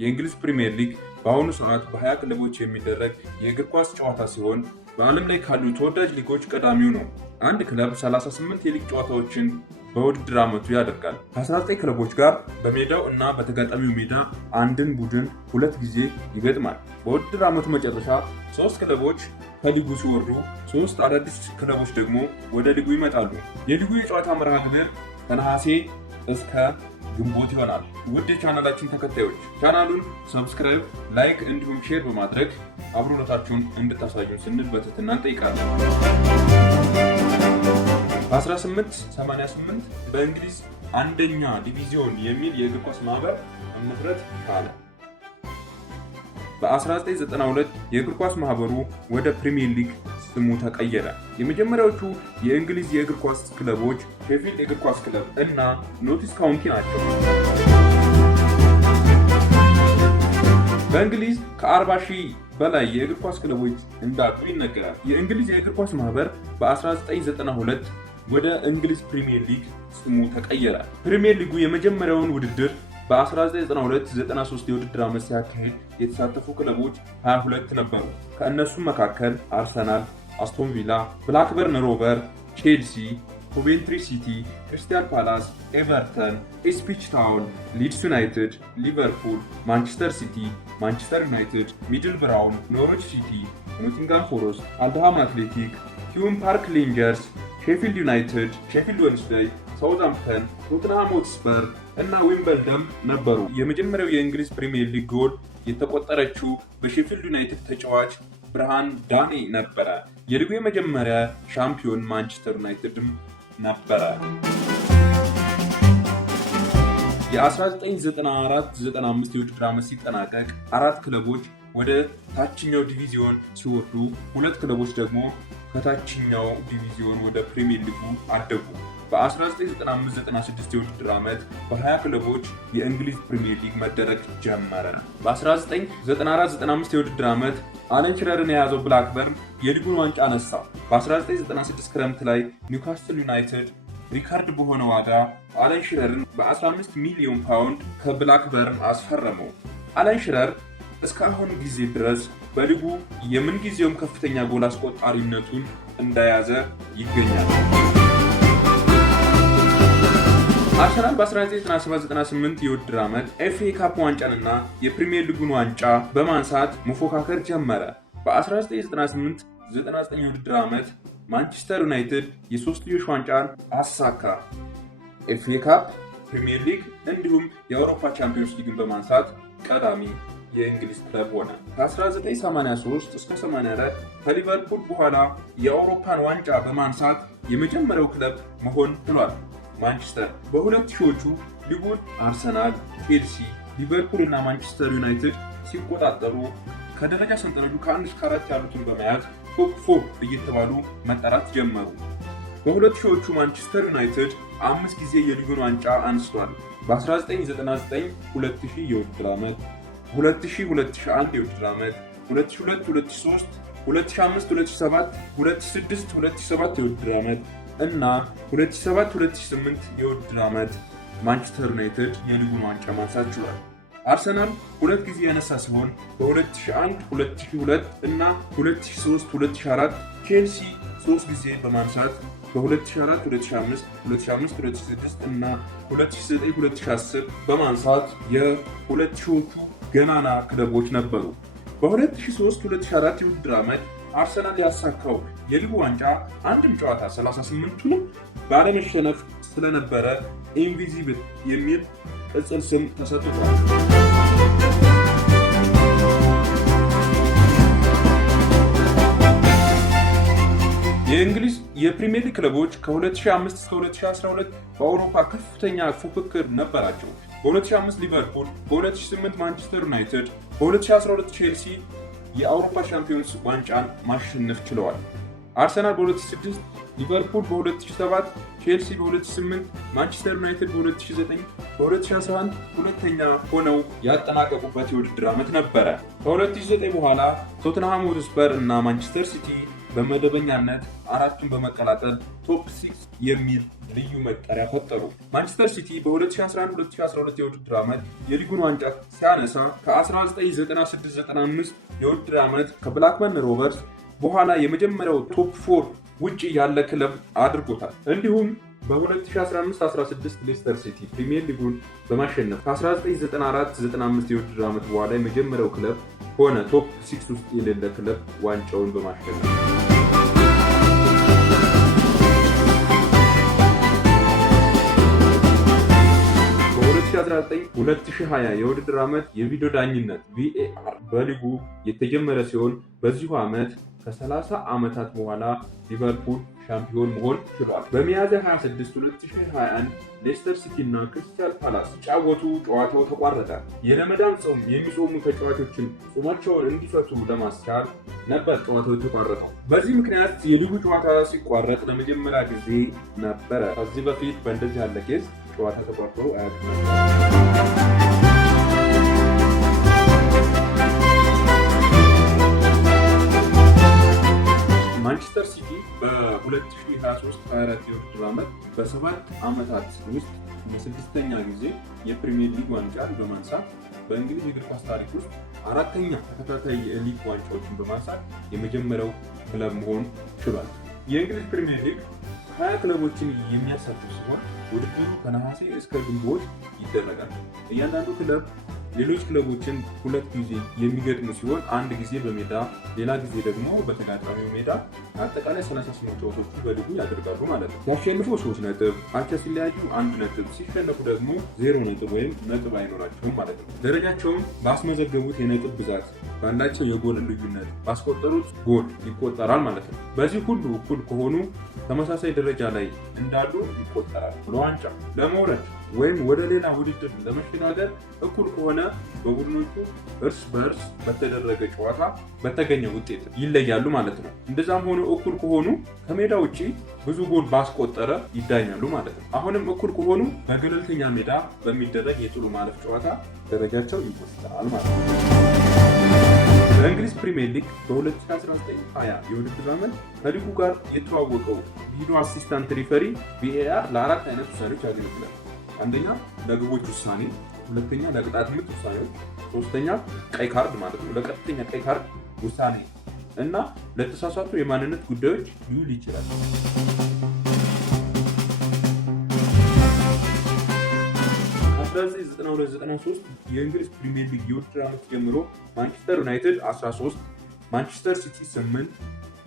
የእንግሊዝ ፕሪሚየር ሊግ በአሁኑ ሰዓት በ20 ክለቦች የሚደረግ የእግር ኳስ ጨዋታ ሲሆን በዓለም ላይ ካሉ ተወዳጅ ሊጎች ቀዳሚው ነው። አንድ ክለብ 38 የሊግ ጨዋታዎችን በውድድር ዓመቱ ያደርጋል። ከ19 ክለቦች ጋር በሜዳው እና በተጋጣሚው ሜዳ አንድን ቡድን 2 ጊዜ ይገጥማል። በውድድር ዓመቱ መጨረሻ 3 ክለቦች ከሊጉ ሲወርዱ 3 አዳዲስ ክለቦች ደግሞ ወደ ሊጉ ይመጣሉ። የሊጉ የጨዋታ መርሃ ግብር ከነሐሴ እስከ ግንቦት ይሆናል። ውድ የቻናላችን ተከታዮች ቻናሉን ሰብስክራይብ፣ ላይክ እንዲሁም ሼር በማድረግ አብሮነታችሁን እንድታሳዩን ስንል በትህትና እንጠይቃለን። በ1888 በእንግሊዝ አንደኛ ዲቪዚዮን የሚል የእግር ኳስ ማህበር መመስረት ቻለ። በ1992 የእግር ኳስ ማህበሩ ወደ ፕሪሚየር ሊግ ስሙ ተቀየረ። የመጀመሪያዎቹ የእንግሊዝ የእግር ኳስ ክለቦች ሼፊልድ የእግር ኳስ ክለብ እና ኖቲስ ካውንቲ ናቸው። በእንግሊዝ ከ40,000 በላይ የእግር ኳስ ክለቦች እንዳሉ ይነገራል። የእንግሊዝ የእግር ኳስ ማህበር በ1992 ወደ እንግሊዝ ፕሪሚየር ሊግ ስሙ ተቀየረ። ፕሪሚየር ሊጉ የመጀመሪያውን ውድድር በ1992-93 የውድድር ዓመት ሲያካሄድ የተሳተፉ ክለቦች 22 ነበሩ። ከእነሱም መካከል አርሰናል፣ አስቶን ቪላ፣ ብላክበርን ሮቨር፣ ቼልሲ፣ ኮቬንትሪ ሲቲ፣ ክሪስታል ፓላስ፣ ኤቨርተን፣ ኢፕስዊች ታውን፣ ሊድስ ዩናይትድ፣ ሊቨርፑል፣ ማንቸስተር ሲቲ፣ ማንቸስተር ዩናይትድ፣ ሚድልብራውን፣ ኖርዊች ሲቲ፣ ኖቲንግሃም ፎረስት፣ አልድሃም አትሌቲክ፣ ኪዩን ፓርክ ሬንጀርስ፣ ሼፊልድ ዩናይትድ፣ ሼፊልድ ዌድnesday፣ ሳውዝሃምፕተን፣ ቶተንሃም ሆትስፐር እና ዊምበልደም ነበሩ። የመጀመሪያው የእንግሊዝ ፕሪሚየር ሊግ ጎል የተቆጠረችው በሼፊልድ ዩናይትድ ተጫዋች ብርሃን ዳኔ ነበረ። የሊጉ የመጀመሪያ ሻምፒዮን ማንቸስተር ዩናይትድም ነበረ። የ1994-95 የውድድር ዓመት ሲጠናቀቅ 4 ክለቦች ወደ ታችኛው ዲቪዚዮን ሲወርዱ 2 ክለቦች ደግሞ ከታችኛው ዲቪዚዮን ወደ ፕሪሚየር ሊጉ አደጉ። በ1995-96 የውድድር ዓመት በ20 ክለቦች የእንግሊዝ ፕሪሚየር ሊግ መደረግ ጀመረ። በ1994-95 የውድድር ዓመት አለን ሽረርን የያዘው ብላክበርን የሊጉን ዋንጫ አነሳ። በ1996 ክረምት ላይ ኒውካስትል ዩናይትድ ሪካርድ በሆነ ዋጋ አለን ሽረርን በ15 ሚሊዮን ፓውንድ ከብላክበርን አስፈረመው። አለን ሽረር እስካሁን ጊዜ ድረስ በሊጉ የምንጊዜውም ከፍተኛ ጎል አስቆጣሪነቱን እንደያዘ ይገኛል። አርሰናል በ1997-98 የውድድር ዓመት ኤፍኤ ካፕ ዋንጫንና የፕሪሚየር ሊጉን ዋንጫ በማንሳት መፎካከር ጀመረ። በ1998-99 የውድድር ዓመት ማንቸስተር ዩናይትድ የሶስትዮሽ ዋንጫን አሳካ። ኤፍኤ ካፕ፣ ፕሪሚየር ሊግ እንዲሁም የአውሮፓ ቻምፒዮንስ ሊግን በማንሳት ቀዳሚ የእንግሊዝ ክለብ ሆነ። ከ1983 እስከ 84 ከሊቨርፑል በኋላ የአውሮፓን ዋንጫ በማንሳት የመጀመሪያው ክለብ መሆን ችሏል። ማንቸስተር በ2000ዎቹ ሊጉን አርሰናል፣ ቼልሲ፣ ሊቨርፑል እና ማንቸስተር ዩናይትድ ሲቆጣጠሩ ከደረጃ ሰንጠረዡ ከ1 እስከ 4 ያሉትን በመያዝ ቶፕ 4 እየተባሉ መጠራት ጀመሩ። በ2000ዎቹ ማንቸስተር ዩናይትድ 5 ጊዜ የሊጉን ዋንጫ አንስቷል። በ1999-2000 የውድድር ዓመት፣ 2000-2001 የውድድር ዓመት፣ 2002-2003፣ 2005-2007፣ 2006-2007 የውድድር ዓመት እና 2007-2008 የውድድር ዓመት ማንቸስተር ዩናይትድ የሊጉን ዋንጫ ማንሳት ችሏል። አርሰናል 2 ጊዜ ያነሳ ሲሆን በ2001-2002 እና 2003-2004፣ ቼልሲ 3 ጊዜ በማንሳት በ2004-2005፣ 2005-2006 እና 2009-2010 በማንሳት የ2000ዎቹ ገናና ክለቦች ነበሩ። በ2003-2004 የውድድር ዓመት አርሰናል ያሳካው የሊጉ ዋንጫ አንድም ጨዋታ 38ቱንም ባለመሸነፍ ስለነበረ ኢንቪዚብል የሚል ቅጽል ስም ተሰጥቷል። የእንግሊዝ የፕሪሚየር ሊግ ክለቦች ከ2005 እስከ 2012 በአውሮፓ ከፍተኛ ፉክክር ነበራቸው። በ2005 ሊቨርፑል፣ በ2008 ማንቸስተር ዩናይትድ፣ በ2012 ቼልሲ የአውሮፓ ሻምፒዮንስ ዋንጫን ማሸነፍ ችለዋል። አርሰናል በ2006፣ ሊቨርፑል በ2007፣ ቼልሲ በ2008፣ ማንቸስተር ዩናይትድ በ2009፣ በ2011 ሁለተኛ ሆነው ያጠናቀቁበት የውድድር ዓመት ነበረ። ከ2009 በኋላ ቶተንሃም ሆትስፐር እና ማንቸስተር ሲቲ በመደበኛነት አራቱን በመቀላቀል ቶፕ 6 የሚል ልዩ መጠሪያ ፈጠሩ። ማንቸስተር ሲቲ በ2011-2012 የውድድር ዓመት የሊጉን ዋንጫ ሲያነሳ ከ1996-95 የውድድር ዓመት ከብላክበርን ሮቨርስ በኋላ የመጀመሪያው ቶፕ 4 ውጪ ያለ ክለብ አድርጎታል። እንዲሁም በ2015-16 ሌስተር ሲቲ ፕሪሚየር ሊጉን በማሸነፍ ከ1994-95 የውድድር ዓመት በኋላ የመጀመሪያው ክለብ ሆነ ቶፕ 6 ውስጥ የሌለ ክለብ ዋንጫውን በማሸነፍ። በ2019-2020 የውድድር ዓመት የቪዲዮ ዳኝነት VAR በሊጉ የተጀመረ ሲሆን በዚሁ ዓመት ከ30 ዓመታት በኋላ ሊቨርፑል ሻምፒዮን መሆን ችሏል። በሚያዝያ 26 2021 ሌስተር ሲቲ እና ክሪስታል ፓላስ ሲጫወቱ ጨዋታው ተቋረጠ። የረመዳን ጾም የሚጾሙ ተጫዋቾችን ጾማቸውን እንዲፈቱ ለማስቻል ነበር ጨዋታው የተቋረጠው። በዚህ ምክንያት የሊጉ ጨዋታ ሲቋረጥ ለመጀመሪያ ጊዜ ነበረ። ከዚህ በፊት በእንደዚህ ያለ ኬዝ ጨዋታ ተቋርጦ አያውቅም ነበር። ማንቸስተር ሲቲ በ2023-24 የውድድር ዓመት በ7 ዓመታት ውስጥ ለ6ኛ ጊዜ የፕሪሚየር ሊግ ዋንጫን በማንሳት በእንግሊዝ እግር ኳስ ታሪክ ውስጥ 4ኛ ተከታታይ የሊግ ዋንጫዎችን በማንሳት የመጀመሪያው ክለብ መሆን ችሏል። የእንግሊዝ ፕሪሚየር ሊግ 20 ክለቦችን የሚያሳትፍ ሲሆን ውድድሩ ከነሐሴ እስከ ግንቦት ይደረጋል። እያንዳንዱ ክለብ ሌሎች ክለቦችን 2 ጊዜ የሚገጥሙ ሲሆን አንድ ጊዜ በሜዳ ሌላ ጊዜ ደግሞ በተጋጣሚው ሜዳ አጠቃላይ 38 ጨዋታዎችን በሊጉ ያደርጋሉ ማለት ነው። ሲያሸንፉ 3 ነጥብ፣ አቻ ሲለያዩ 1 ነጥብ፣ ሲሸነፉ ደግሞ 0 ነጥብ ወይም ነጥብ አይኖራቸውም ማለት ነው። ደረጃቸውን ባስመዘገቡት የነጥብ ብዛት ባላቸው የጎል ልዩነት ባስቆጠሩት ጎል ይቆጠራል ማለት ነው። በዚህ ሁሉ እኩል ከሆኑ ተመሳሳይ ደረጃ ላይ እንዳሉ ይቆጠራል። ለዋንጫ ለመውረድ ወይም ወደ ሌላ ውድድር ለመሸጋገር እኩል ከሆነ በቡድኖቹ እርስ በእርስ በተደረገ ጨዋታ በተገኘ ውጤት ይለያሉ ማለት ነው። እንደዛም ሆኖ እኩል ከሆኑ ከሜዳ ውጪ ብዙ ጎል ባስቆጠረ ይዳኛሉ ማለት ነው። አሁንም እኩል ከሆኑ በገለልተኛ ሜዳ በሚደረግ የጥሎ ማለፍ ጨዋታ ደረጃቸው ይወሰናል ማለት ነው። በእንግሊዝ ፕሪሚየር ሊግ በ2019-20 የውድድር ዓመት ከሊጉ ጋር የተዋወቀው ቪዲዮ አሲስታንት ሪፈሪ VAR ለ4 አይነት ውሳኔዎች ያገለግላል። አንደኛ ለግቦች ውሳኔ፣ ሁለተኛ ለቅጣት ምት ውሳኔዎች፣ ሶስተኛ ቀይ ካርድ ማለት ነው ለቀጥተኛ ቀይ ካርድ ውሳኔ እና ለተሳሳቱ የማንነት ጉዳዮች ሊውል ይችላል። ከ1992-93 የእንግሊዝ ፕሪሚየር ሊግ የውድድር ዓመት ጀምሮ ማንቸስተር ዩናይትድ 13፣ ማንቸስተር ሲቲ 8፣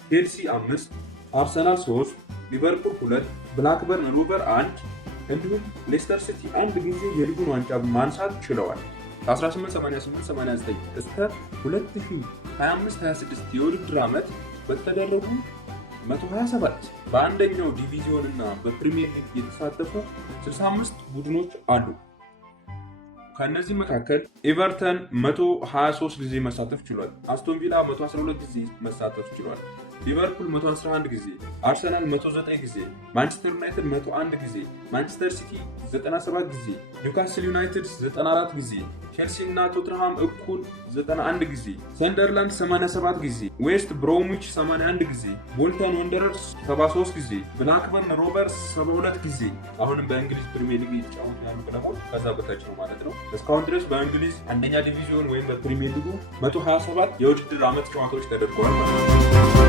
ቼልሲ 5፣ አርሰናል 3፣ ሊቨርፑል 2፣ ብላክበርን ሮቨርስ 1 እንዲሁም ሌስተር ሲቲ አንድ ጊዜ የሊጉን ዋንጫ ማንሳት ችለዋል። ከ1888-89 እስከ 2025-26 የውድድር ዓመት በተደረጉ 127 በአንደኛው ዲቪዚዮን እና በፕሪሚየር ሊግ የተሳተፉ 65 ቡድኖች አሉ። ከእነዚህ መካከል ኤቨርተን 123 ጊዜ መሳተፍ ችሏል። አስቶን ቪላ 112 ጊዜ መሳተፍ ችሏል። ሊቨርፑል 111 ጊዜ፣ አርሰናል 109 ጊዜ፣ ማንቸስተር ዩናይትድ 101 ጊዜ፣ ማንቸስተር ሲቲ 97 ጊዜ፣ ኒውካስል ዩናይትድ 94 ጊዜ፣ ቼልሲ እና ቶተንሃም እኩል 91 ጊዜ፣ ሰንደርላንድ 87 ጊዜ፣ ዌስት ብሮምዊች 81 ጊዜ፣ ቦልተን ወንደረርስ 73 ጊዜ፣ ብላክበርን ሮቨርስ 72 ጊዜ። አሁንም በእንግሊዝ ፕሪሚየር ሊግ የተጫወቱ ያሉ ክለቦች ከዛ በታች ነው ማለት ነው። እስካሁን ድረስ በእንግሊዝ አንደኛ ዲቪዚዮን ወይም በፕሪሚየር ሊጉ 127 የውድድር ዓመት ጨዋታዎች ተደርገዋል ማለት ነው።